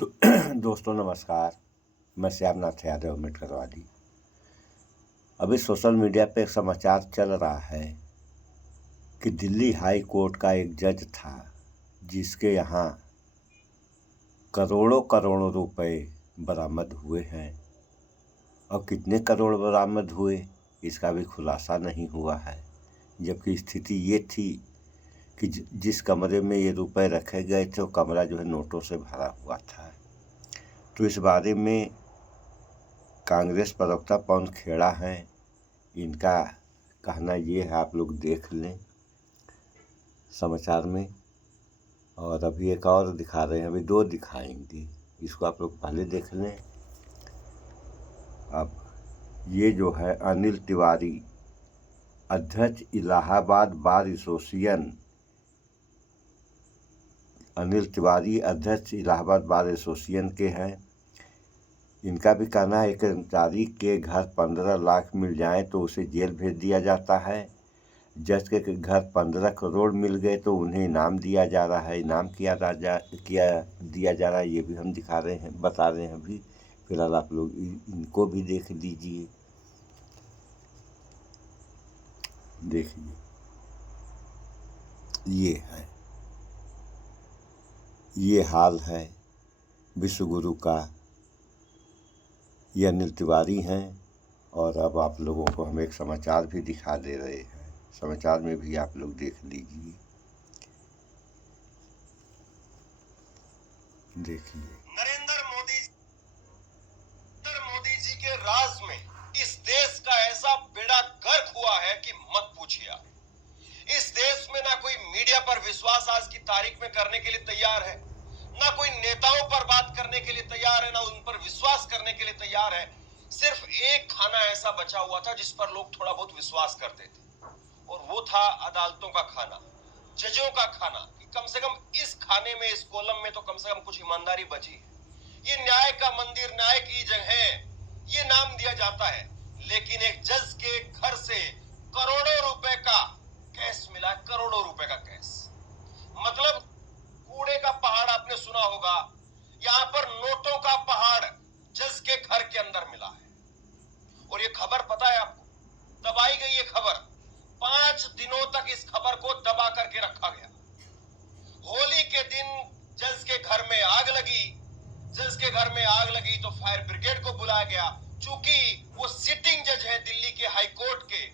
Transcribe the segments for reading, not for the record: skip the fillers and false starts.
तो दोस्तों नमस्कार, मैं श्यामनाथ यादव अम्बेडकरवादी। अभी सोशल मीडिया पे एक समाचार चल रहा है कि दिल्ली हाई कोर्ट का एक जज था जिसके यहाँ करोड़ों करोड़ों रुपए बरामद हुए हैं और कितने करोड़ बरामद हुए इसका भी खुलासा नहीं हुआ है, जबकि स्थिति ये थी कि जिस कमरे में ये रुपए रखे गए थे वो कमरा जो है नोटों से भरा हुआ था। तो इस बारे में कांग्रेस प्रवक्ता पवन खेड़ा हैं, इनका कहना ये है, आप लोग देख लें समाचार में। और अभी एक और दिखा रहे हैं, अभी दो दिखाएंगे, इसको आप लोग पहले देख लें। अब ये जो है अनिल तिवारी, अध्यक्ष इलाहाबाद बार एसोसिएशन, अनिल तिवारी अध्यक्ष इलाहाबाद बार एसोसिएशन के हैं। इनका भी कहना है एक कर्मचारी के घर 15 लाख मिल जाए तो उसे जेल भेज दिया जाता है। जज के घर 15 करोड़ मिल गए तो उन्हें इनाम दिया जा रहा है, इनाम दिया जा रहा है। ये भी हम दिखा रहे हैं, बता रहे हैं। अभी फिलहाल आप लोग इनको भी देख लीजिए। देखिए ये हाल है विश्व गुरु का। ये अनिल तिवारी हैं। और अब आप लोगों को हम एक समाचार भी दिखा दे रहे हैं, समाचार में भी आप लोग देख लीजिए। देखिए, नरेंद्र मोदी जी के राज में इस देश का ऐसा बेड़ा गर्क हुआ है कि मत पूछिए। इस देश में ना कोई मीडिया पर विश्वास आज की तारीख में करने के लिए तैयार है, ना कोई नेताओं पर बात करने के लिए तैयार है, ना उन पर विश्वास करने के लिए तैयार है। सिर्फ एक खाना ऐसा बचा हुआ था जिस पर लोग थोड़ा बहुत विश्वास करते थे, और वो था अदालतों का खाना, जजों का खाना। कि कम से कम इस खाने में, इस कॉलम में तो कम से कम कुछ ईमानदारी बची है। ये न्याय का मंदिर, न्याय की जगह, ये नाम दिया जाता है। लेकिन एक जज के घर से करोड़ों रुपए का कैश मिला, करोड़ों रुपए का कैश। मतलब कूड़े का पहाड़ आपने सुना होगा, यहां पर नोटों का पहाड़ जज के घर के अंदर मिला है। और ये खबर पता है आपको, दबाई गई ये खबर। 5 दिनों तक इस खबर को दबा करके रखा गया। होली के दिन जज के घर में आग लगी। जज के घर में आग लगी तो फायर ब्रिगेड को बुलाया गया। चूंकि वो सिटिंग जज है दिल्ली के हाई कोर्ट के,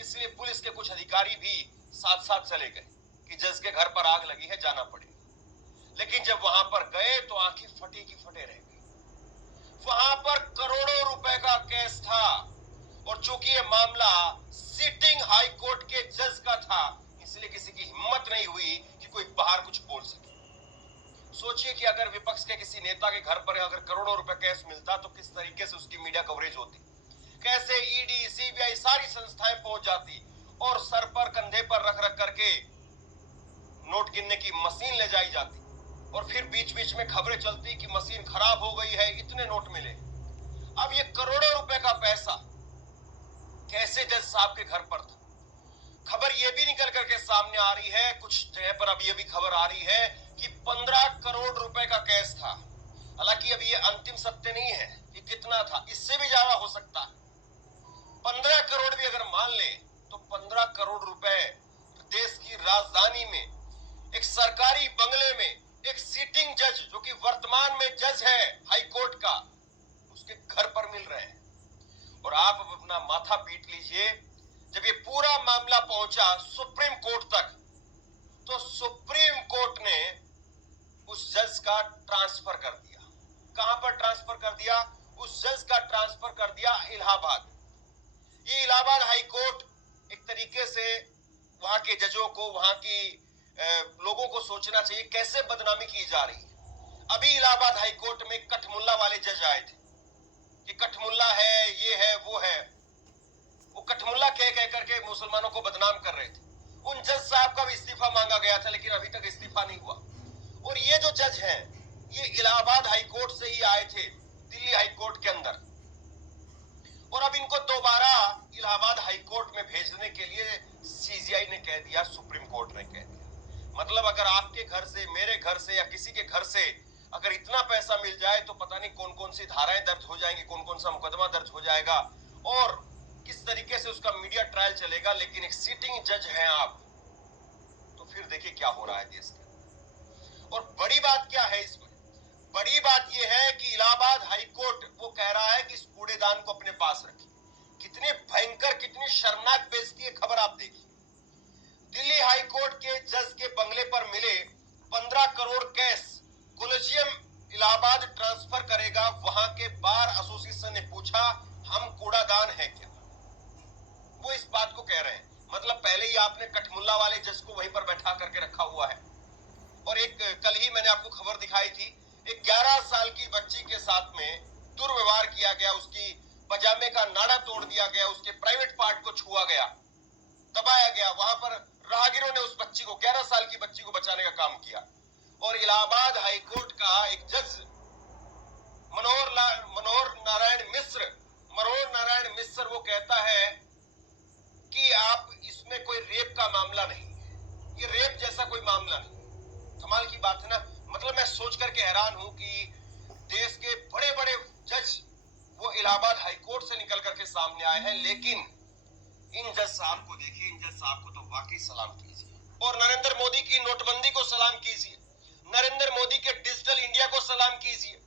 इसलिए पुलिस के कुछ अधिकारी भी साथ साथ चले गए कि जज के घर पर आग लगी है, जाना पड़ेगा। लेकिन जब वहां पर गए तो आंखें फटी की फटे रह गई। वहां पर करोड़ों रुपए का केस था, और चूंकि ये मामला सिटिंग हाई कोर्ट के जज का था, इसलिए किसी की हिम्मत नहीं हुई कि कोई बाहर कुछ बोल सके। सोचिए कि अगर विपक्ष के किसी नेता के घर पर अगर करोड़ों रुपए कैश मिलता तो किस तरीके से उसकी मीडिया कवरेज होती, कैसे ईडी, सीबीआई सारी संस्थाएं पहुंच जाती और सर पर, कंधे पर रख रख करके नोट गिनने की मशीन ले जाई जाती, और फिर बीच बीच में खबरें चलती कि मशीन खराब हो गई है, इतने नोट मिले। अब ये करोड़ों रुपए का पैसा कैसे जज साहब के घर पर था? खबर ये भी निकल करके सामने आ रही है, कुछ जगह पर अब ये भी खबर आ रही है कि 15 करोड़ रुपए का केस था। हालांकि अभी ये अंतिम सत्य नहीं है कि कितना था, इससे भी ज्यादा हो सकता है। 15 करोड़ भी अगर मान ले तो 15 करोड़ रुपए देश की राजधानी में एक सरकारी बंगले में एक सिटिंग जज, जो कि वर्तमान में जज है हाई कोर्ट का, उसके घर पर मिल रहे हैं। और आप अब अपना माथा पीट लीजिए, जब ये पूरा मामला पहुंचा सुप्रीम कोर्ट तक, तो सुप्रीम कोर्ट ने उस जज का ट्रांसफर कर दिया। कहां पर ट्रांसफर कर दिया? उस जज का ट्रांसफर कर दिया इलाहाबाद। ये इलाहाबाद हाई कोर्ट एक तरीके से वहां के जजों को, वहां की लोगों को सोचना चाहिए कैसे बदनामी की जा रही है। अभी इलाहाबाद हाई कोर्ट में कठमुल्ला वाले जज आए थे कि कठमुल्ला है, ये है, वो है। वो कठमुल्ला कह करके मुसलमानों को बदनाम कर रहे थे। उन जज साहब का भी इस्तीफा मांगा गया था, लेकिन अभी तक इस्तीफा नहीं हुआ। और ये जो जज हैं, ये इलाहाबाद हाई कोर्ट से ही आए थे दिल्ली हाई कोर्ट के अंदर, और अब इनको दोबारा इलाहाबाद हाई कोर्ट में भेजने के लिए सीजीआई ने कह दिया, सुप्रीम कोर्ट ने कह दिया। मतलब अगर आपके घर से, मेरे घर से या किसी के घर से अगर इतना पैसा मिल जाए तो पता नहीं कौन कौन सी धाराएं दर्ज हो जाएंगी, कौन कौन सा मुकदमा दर्ज हो जाएगा और किस तरीके से उसका मीडिया ट्रायल चलेगा। लेकिन एक सीटिंग जज हैं आप, तो फिर देखिए क्या हो रहा है देश के। और बड़ी बात क्या है इसमें, बड़ी बात यह है कि इलाहाबाद हाईकोर्ट वो कह रहा है कि इस कूड़ेदान को अपने पास रखिए। कितनी भयंकर, कितनी शर्मनाक बेइज्जती है खबर आप देखिए। दिल्ली हाईकोर्ट के जज के बंगले पर मिले 15 crore cash collegium Allahabad transfer करेगा। वहां के बार एसोसिएशन ने पूछा हम कूड़ादान है क्या, वो इस बात को कह रहे हैं। मतलब पहले ही आपने कठमुल्ला वाले जज को वहीं पर बैठा करके रखा हुआ है। और एक कल ही मैंने आपको खबर दिखाई थी, एक 11 साल की बच्ची के साथ में दुर्व्यवहार किया गया, उसकी पजामे का नाड़ा तोड़ दिया गया, उसके प्राइवेट पार्ट को छुआ गया, दबाया गया। वहां पर राहगीरों ने उस बच्ची को, 11 साल की बच्ची को बचाने का काम किया। और इलाहाबाद हाईकोर्ट का एक जज मनोहर नारायण मिश्र वो कहता है कि आप इसमें कोई रेप का मामला नहीं, ये रेप जैसा कोई मामला नहीं। कमाल की बात है ना। मतलब मैं सोच करके हैरान हूं कि देश के बड़े बड़े जज वो इलाहाबाद हाईकोर्ट से निकल करके सामने आए हैं। लेकिन इन जज साहब को देखिए, इन जज साहब को तो वाकई सलाम कीजिए। और नरेंद्र मोदी की नोटबंदी को सलाम कीजिए, नरेंद्र मोदी के डिजिटल इंडिया को सलाम कीजिए।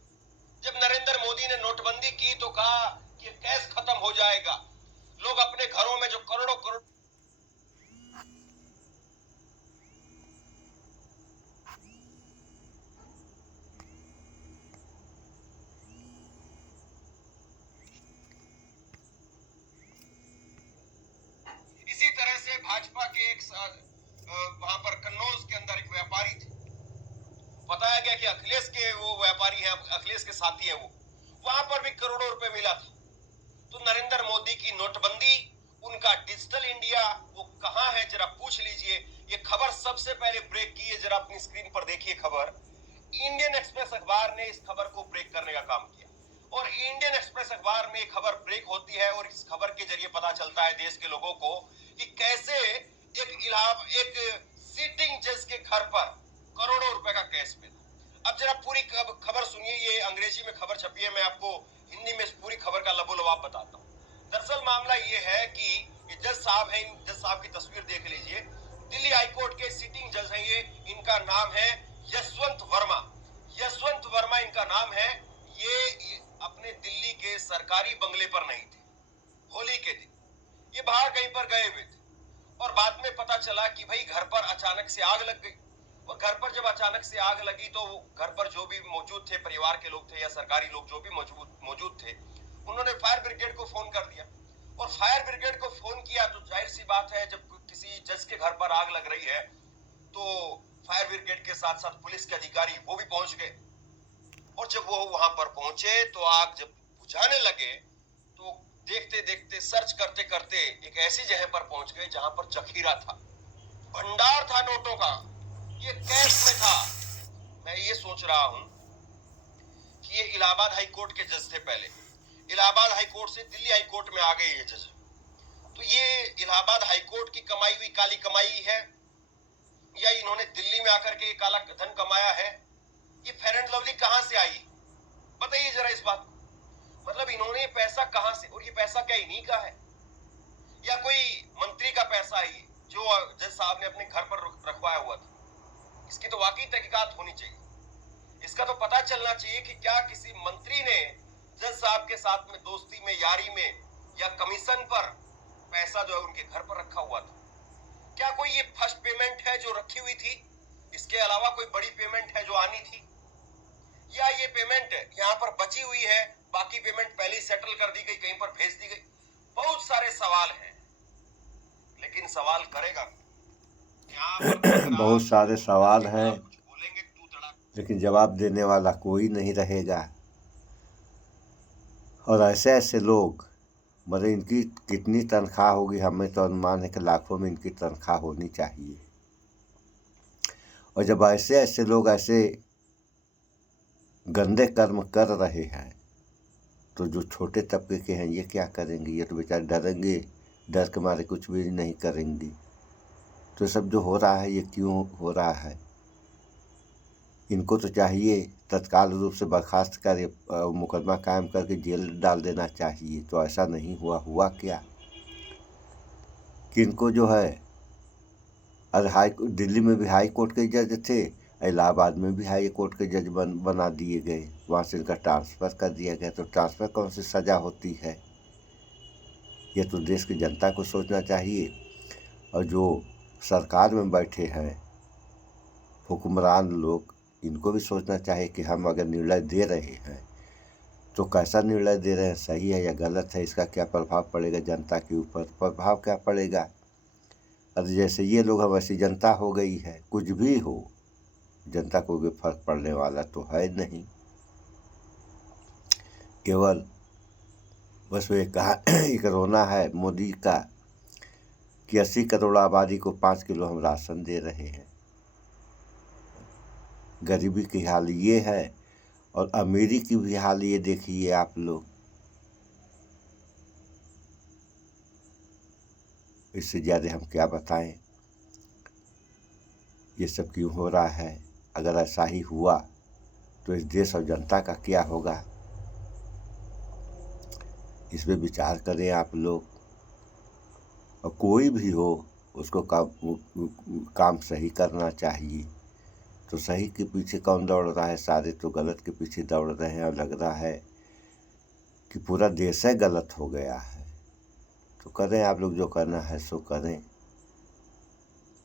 जब नरेंद्र मोदी ने नोटबंदी की तो कहा कि कैश खत्म हो जाएगा, लोग अपने घरों में जो करोड़ों करोड़ इसी तरह से भाजपा के एक वहां पर कन्नौज के अंदर एक व्यापारी थे, बताया गया कि अखिलेश के वो व्यापारी हैं, अखिलेश के साथी हैं वो, वहां पर भी करोड़ों रुपए मिला था। तो नरेंद्र मोदी की नोटबंदी, उनका डिजिटल इंडिया वो कहां है जरा पूछ लीजिए। ये खबर सबसे पहले ब्रेक की है, जरा अपनी स्क्रीन पर देखिए खबर। इंडियन एक्सप्रेस अखबार ने इस खबर को ब्रेक करने का काम किया और इंडियन एक्सप्रेस अखबार में खबर ब्रेक होती है और इस खबर के जरिए पता चलता है देश के लोगों को कि कैसे एक सीटिंग जज के घर पर करोड़ों रुपए का कैश मिला। अब जरा पूरी खबर सुनिए, ये अंग्रेजी में खबर छपी है, मैं आपको हिंदी में इस पूरी खबर का लबोलबाब बताता हूँ। दरअसल मामला ये है कि ये जज साहब हैं, इन जज साहब की तस्वीर देख लीजिए। दिल्ली हाईकोर्ट के सिटिंग जज हैं ये, इनका नाम है यशवंत वर्मा। यशवंत वर्मा इनका नाम है। ये अपने दिल्ली के सरकारी बंगले पर नहीं थे होली के दिन, ये बाहर कहीं पर गए हुए थे और बाद में पता चला कि भाई घर पर अचानक से आग लग गई। और घर पर जब अचानक से आग लगी तो घर पर जो भी मौजूद थे, परिवार के लोग थे या सरकारी लोग जो भी मौजूद थे, उन्होंने फायर ब्रिगेड को फोन कर दिया। और फायर ब्रिगेड को फोन किया तो जाहिर सी बात है, जब किसी जज के घर पर आग लग रही है तो फायर ब्रिगेड के साथ साथ पुलिस के अधिकारी वो भी पहुंच गए। और जब वो वहां पर पहुंचे तो आग जब बुझाने लगे तो देखते देखते, सर्च करते करते एक ऐसी जगह पर पहुंच गए जहां पर जखीरा था, भंडार था नोटों का, ये कैश में था। मैं ये सोच रहा हूं कि ये इलाहाबाद हाई कोर्ट के जज थे, पहले इलाहाबाद हाई कोर्ट से दिल्ली हाई कोर्ट में आ गए ये जज। तो ये इलाहाबाद हाई कोर्ट की कमाई हुई काली कमाई है या इन्होंने दिल्ली में आकर के काला धन कमाया है? ये फेयर एंड लवली कहां से आई, बताइए जरा इस बात को। मतलब इन्होंने पैसा कहां से, और ये पैसा क्या इन्हीं का है या कोई मंत्री का पैसा है जो जज साहब ने अपने घर पर रखवाया हुआ था? इसकी तो वाकई तहकीकात होनी चाहिए। इसका तो पता चलना चाहिए कि क्या किसी मंत्री ने जज साहब के साथ में दोस्ती में, यारी में या कमीशन पर पैसा जो है उनके घर पर रखा हुआ था। क्या कोई ये फर्स्ट पेमेंट है जो रखी हुई थी, इसके अलावा कोई बड़ी पेमेंट है जो आनी थी, या ये पेमेंट यहाँ पर बची हुई है, बाकी पेमेंट पहले ही सेटल कर दी गई, कहीं पर भेज दी गई? बहुत सारे सवाल हैं, लेकिन सवाल करेगा बहुत सारे सवाल हैं, लेकिन जवाब देने वाला कोई नहीं रहेगा। और ऐसे ऐसे लोग, मतलब इनकी कितनी तनख्वाह होगी, हमें तो अनुमान है कि लाखों में इनकी तनख्वाह होनी चाहिए। और जब ऐसे ऐसे लोग ऐसे गंदे कर्म कर रहे हैं तो जो छोटे तबके के हैं ये क्या करेंगे? ये तो बेचारे डरेंगे, डर के मारे कुछ भी नहीं करेंगे। तो सब जो हो रहा है ये क्यों हो रहा है? इनको तो चाहिए तत्काल रूप से बर्खास्त कर मुकदमा कायम करके जेल डाल देना चाहिए। तो ऐसा नहीं हुआ क्या कि इनको जो है, अरे दिल्ली में भी हाई कोर्ट के जज थे, इलाहाबाद में भी हाई कोर्ट के जज बना दिए गए, वहाँ से इनका ट्रांसफ़र कर दिया गया। तो ट्रांसफ़र कौन सी सज़ा होती है? ये तो देश की जनता को सोचना चाहिए। और जो सरकार में बैठे हैं हुक्मरान लोग, इनको भी सोचना चाहिए कि हम अगर निर्णय दे रहे हैं तो कैसा निर्णय दे रहे हैं, सही है या गलत है, इसका क्या प्रभाव पड़ेगा जनता के ऊपर, प्रभाव क्या पड़ेगा। और जैसे ये लोग हैं वैसी जनता हो गई है, कुछ भी हो जनता को भी फर्क पड़ने वाला तो है नहीं। केवल बस वो एक रोना है मोदी का कि 80 करोड़ आबादी को 5 किलो हम राशन दे रहे हैं। गरीबी की हाल ये है, और अमीरी की भी हाल ये देखिए आप लोग। इससे ज़्यादा हम क्या बताएं, ये सब क्यों हो रहा है। अगर ऐसा ही हुआ तो इस देश और जनता का क्या होगा, इस पे विचार करें आप लोग। और कोई भी हो उसको काम सही करना चाहिए। तो सही के पीछे कौन दौड़ रहा है, सारे तो गलत के पीछे दौड़ रहे हैं। और लग रहा है कि पूरा देश है गलत हो गया है। तो करें आप लोग, जो करना है सो करें।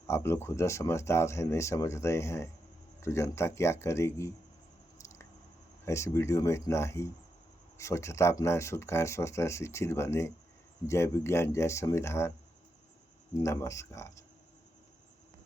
आप लोग खुद समझदार हैं, नहीं समझ रहे हैं तो जनता क्या करेगी। इस वीडियो में इतना ही। स्वच्छता अपनाएं, शुद्ध खाएं, स्वस्थ रहें, शिक्षित बने। जय विज्ञान, जय संविधान। नमस्कार।